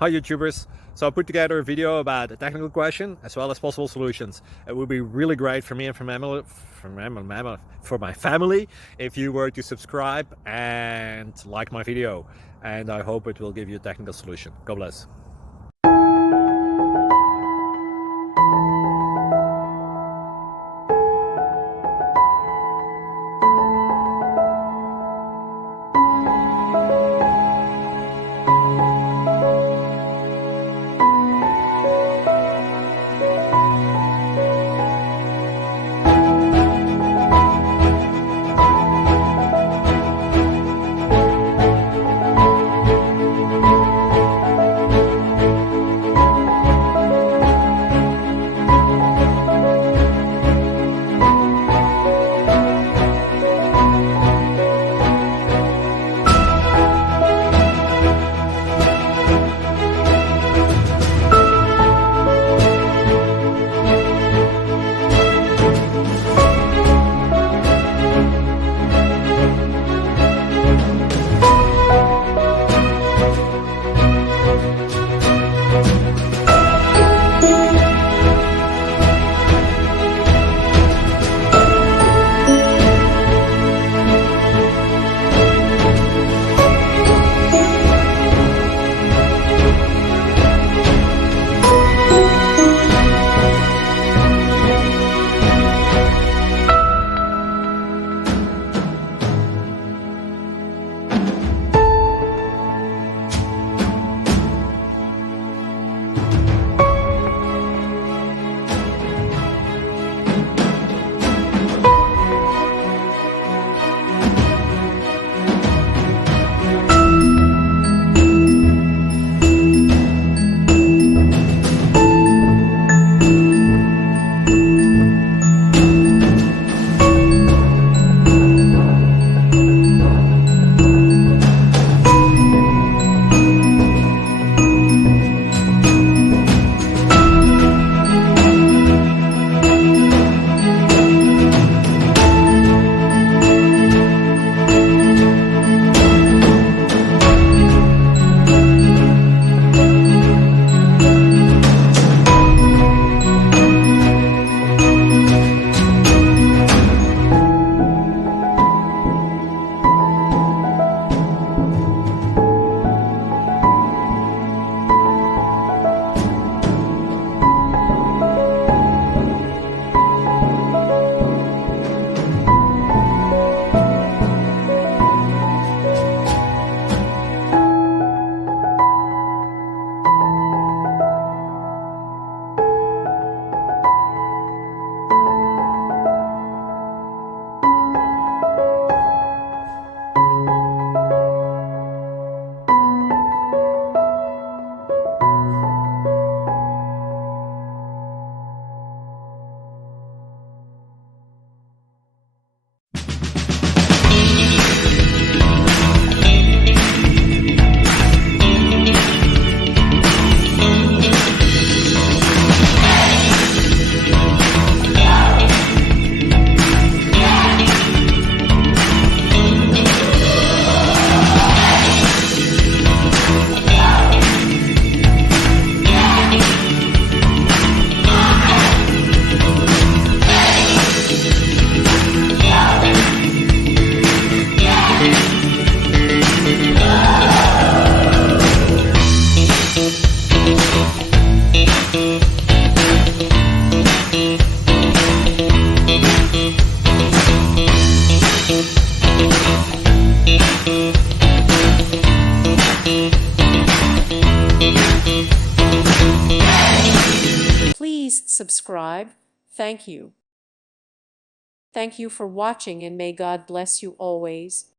Hi YouTubers! So I put together a video about a technical question as well as possible solutions. It would be really great for me and for my family if you were to subscribe and like my video, and I hope it will give you a technical solution. God bless. Please subscribe. Thank you. Thank you for watching, and may God bless you always.